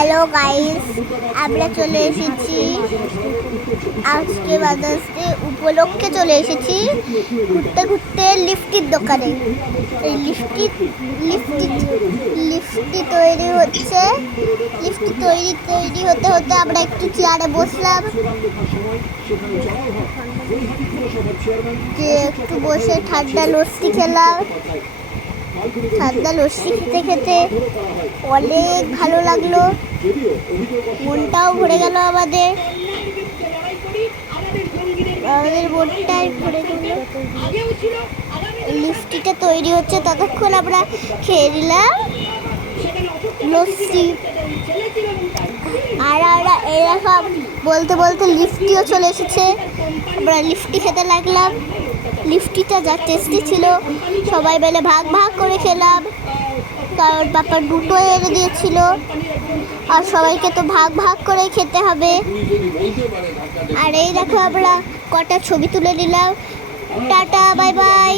Hello guys, আমরা চলে এসেছি আজকে মাদার্স ডে উপলক্ষে চলে এসেছি ঘুরতে ঘুরতে লিফটির দোকানে। এই লিফটি তৈরি হচ্ছে। লিফটি তৈরি হতে হতে আমরা একটু চেয়ারে বসলাম, যে একটু বসে ঠান্ডা লস্যি খেলাম। ঠান্ডা লস্যি খেতে খেতে অনেক ভালো লাগলো, মনটাও ভরে গেল। আমাদের মনটাই ভরে গেল। লিফটিটা তৈরি হচ্ছে, ততক্ষণ আমরা খেয়ে নিলাম লস্যি। আর আমরা এরকম বলতে বলতে লিফটিও চলে এসেছে। আমরা লিফটি খেতে লাগলাম। লিফটিটা যা টেস্টি ছিল, সবাই মিলে ভাগ ভাগ করে খেলাম, কারণ পাপা দুটো এনে দিয়েছিল আর সবাইকে তো ভাগ ভাগ করে খেতে হবে। আর এই দেখো আমরা কটা ছবি তুলে নিলাম। Tata, bye bye.